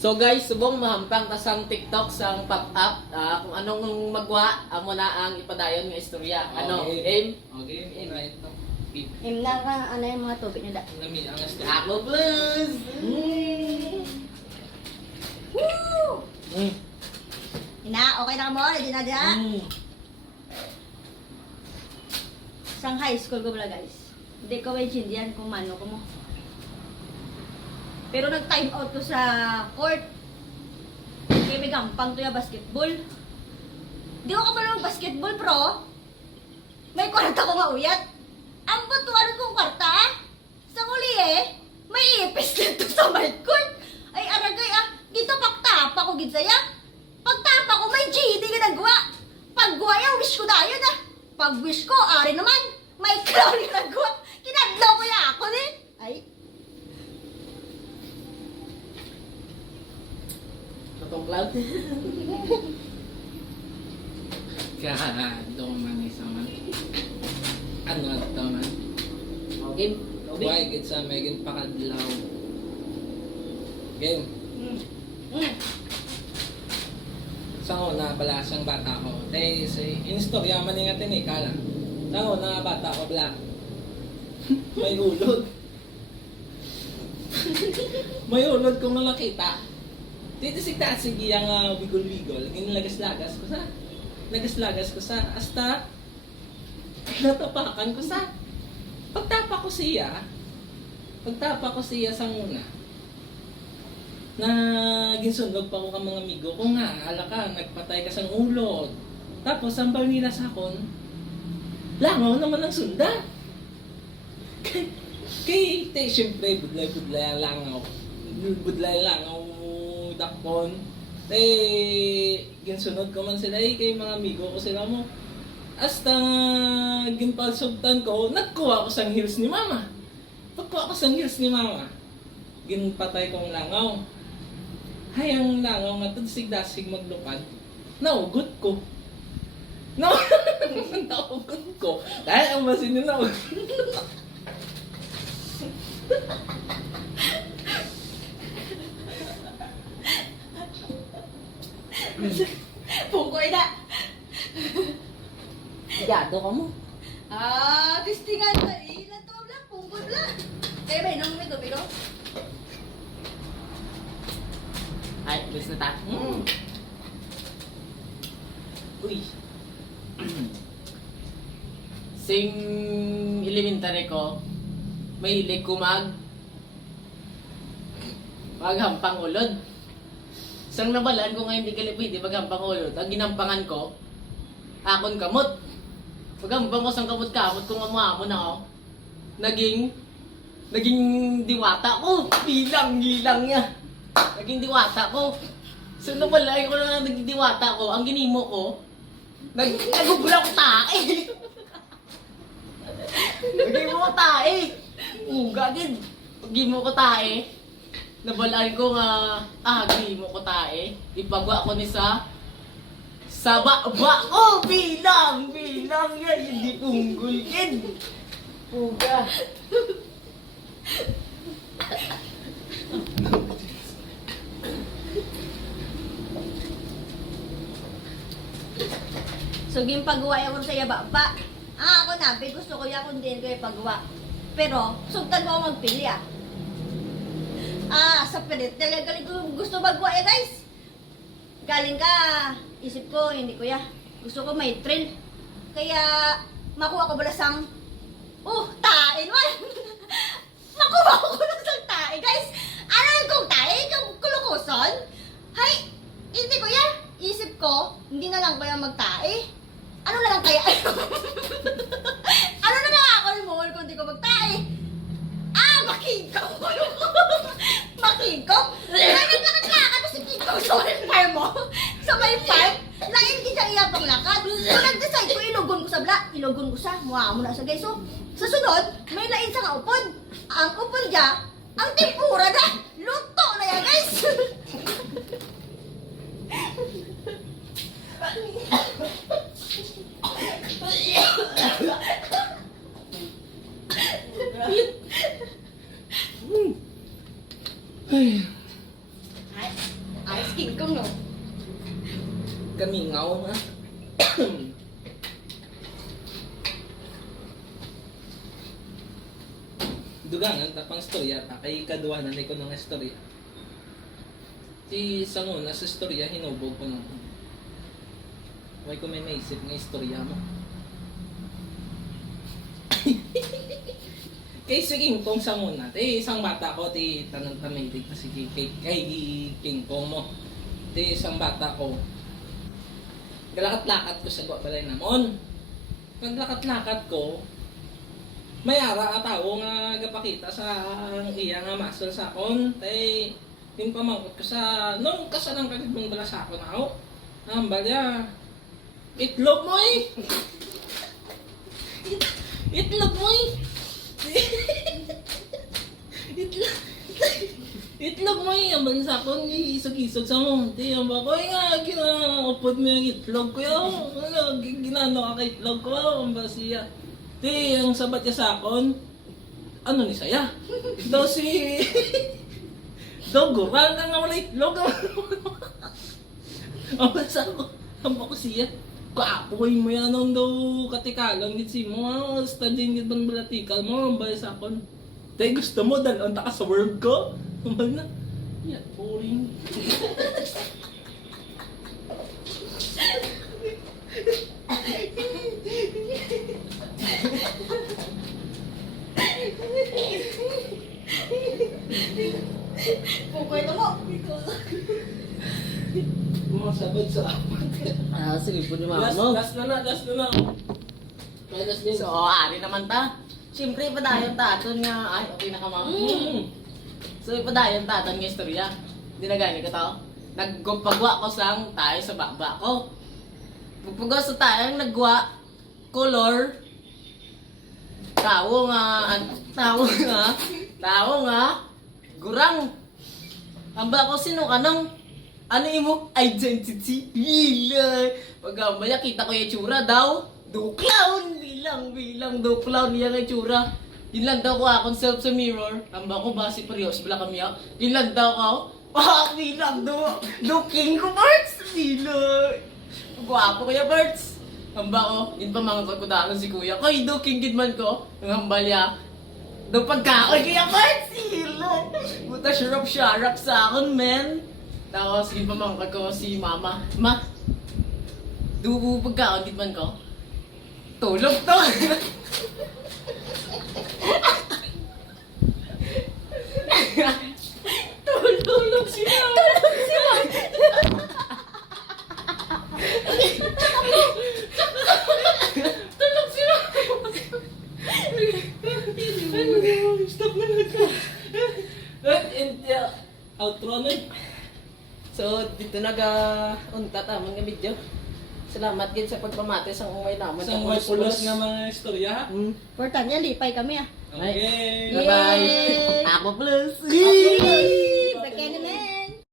So guys, subong mahampang ta sang TikTok sang pop-up ah, kung anong magwa amo na ang ipadayon nga istorya. Ano? Okay. Aim? Okay, right. Pip. Imna ka, ano yung mga tubig nyo da? Lami ang gusto. Ako plus. Woo! Mm. Ina, okay na mo? Ready na diha? Mm. Sang high school ko pala guys. Hindi ko maintindihan kung mano ko mo. Pero nag-time out ko sa court. Kaya may gampang to yung basketball. Di ko kapala basketball pro. May kwarta ko nga uyat. Ang batuan kong kwarta. Sa uli eh, may ipis dito sa my court. Ay aragay ah, dito pagtapa ko gid saya. Pagtapa ko may GD ka nagwa. Pagguaya, wish ko na yun ah. Pag wish ko, ari naman. May crown ka nagwa. Kinadlaw ko ya ako ni. Ay, Katong cloud. Kaya doon man isa man. Ano ito man? Okay. Okay. Why gid sa megin pakadlaw. Game. mm. Mm. Sa una bala siyang bata ko. Tay si instorya man nga tin kala. Sa una bata ko bala. May ulod. May ulod kong nakita. Dito si sige ang uh, wigol-wigol. Ginlagas-lagas ko sa. Lagas-lagas ko sa. Hasta natapakan ko sa. Pagtapa ko siya, pagtapa ko siya sa una, na ginsundog pa ko ka mga amigo ko nga, ala ka, nagpatay ka sang ulod. Tapos, ang nila sa akon, langaw naman ang sunda. Kay, kay, te, syempre, budlay-budlay ang langaw. Budlay langaw, dakpon. Eh, ginsunod ko man sila, eh, kay mga amigo ko sila mo. Hasta ginpalsugtan ko, nagkuha ko sang heels ni mama. Pagkuha ko sang heels ni mama, ginpatay kong langaw. Hay, ang langaw nga to, sigdasig maglupad. Naugot ko. No, naugot ko. Dahil ang masin na naugot. Pungkoy na. Yado ka mo. Ah, tistingan na. Ilan to lang, pungkoy lang. Kaya ba, inong may tubig oh? Ay, gusto na ta. Mm. Uy. Sing elementary ko, mahilig ko mag maghampang ulod. Sang nabalaan ko ngayon di ka pwede maghampang ulod. Ang ginampangan ko, akon kamot. Paghampang ko sang kamot-kamot kung amo na ako. Naging, naging diwata ko. Bilang-gilang niya. Naging diwata ko. So nabalaan ko na naging diwata ko. Ang ginimo ko, nag nagugula ko tae. Naging mo tae. Uga din. Pag mo ko tae, nabalaan ko nga, ah, gimo ko tae. Ipagwa ko ni sa sa ba ba ko bilang bilang yan hindi punggol yan. Uga. So, yung paggawa ako sa iya baba. Ah, ako na, gusto ko ya kung din kayo paggawa. Pero, sugtan mo magpili ah. Sa pilit, talaga galing ko gusto maggawa eh, guys. Galing ka, isip ko, hindi ko ya. Gusto ko may thrill. Kaya, makuha ko balasang, oh, tain man. makuha ko balasang tae, guys. Ano yung kong tae? Yung kulukuson? Hay, hindi ko ya. Isip ko, hindi na lang kaya magtae. Ano na lang kaya? ano na lang ako yung mohol kung di ko magtae? Makingkaw ko Makingkaw? Lakad-lakad ka si Kingkaw sa may farm mo. Sa may farm, lain din siya iyapang lakad. So, nag-decide ko, ilugon ko sa bla. Ilugon ko siya. Mukha mo na sa guys. So, sa sunod, may lain sa nga upod. Ang upod niya, ang tempura na. Luto na yan, guys. Ay, Ay, King Kong, no? Kamingaw nga. Dugangan tapang storya kay kaduhanan ko ng istorya. Ti sanguna sa istorya hinubog ko nung. Why ko may naisip ng istorya mo? kay sige kung sanguna, ti isang bata ko ti tanang tamilig na sige kay kay King Kong mo. Ti isang bata ko Galakat-lakat ko sa balay namon. Paglakat-lakat ko, may ara at tao nga gapakita sa iya nga master sa akon. Tay, yung pamangkot ko sa, nung kasalang kagibong bala sa akon ako. Ang balya, itlog mo eh! itlog mo eh! itlog, itlog mo eh! Ang bala sa akon, isog-isog sa mo. Di, ang bako, ay nga, ginaupod mo yung itlog ko yun. Ano, ginano ka kay itlog ko, ang bala siya. Di, ang sabat niya sa akon, ano ni saya? Daw si... Daw gurang ka nga wala itlog. Ang basa ko, ang bako siya. Kaapoy mo yan ang daw katikalang git si mo. ah. Studying git bang balatikal mo, ang basa ko. Tay gusto mo dalon ta sa world ko? Bala na. Yeah, boring. Pukwento mo. Mga sabad sa apat. Ah, sige po ni Last, last na na, last na na. Last din. So, oh, ari naman ta. Siyempre, padayon taton nga. Ay, okay na ka, ma'am. Mm. So, padayon taton nga istorya. Di na gani ka to. Nagpagwa ko sang tayo sa baba ko. Pagpagwa sa tayo, nagwa color. Tao nga, an- tao nga, tao nga, gurang. Ang ba ko sino ka nang, ano imo identity? Hila. Pag maya kita ko yung tsura daw, do clown, bilang, bilang, do clown niya nga tsura. Yun lang daw ko akong self sa mirror. Ang ba ko ba si Prios, bala kami ako. Yun lang daw ko, ah, bilang, do, do king ko, Barts, bilang. Gwapo kuya Barts. Ang ba ko, yun pa mga kagkudalan si kuya. Kay do king gidman ko, ang hambalya. Do pagkakoy kaya Barts, bilang. Buta syarap syarap sa akin, men. Tapos, yun pa mga ko si mama. Ma, do pagkakoy gidman ko. Tulog to. Tulog siya. Tulog siya. Tulog siya. Stop na lang ka. And, and, uh, outro na. So, dito naga-unta tamang nga video. Salamat din sa pagpamati sa umay naman. Isang may pulos nga mga istorya. ha? Hmm. Portan yan, lipay kami ah. Okay. Bye-bye. Yay! Ako plus. Okay. Bagay naman.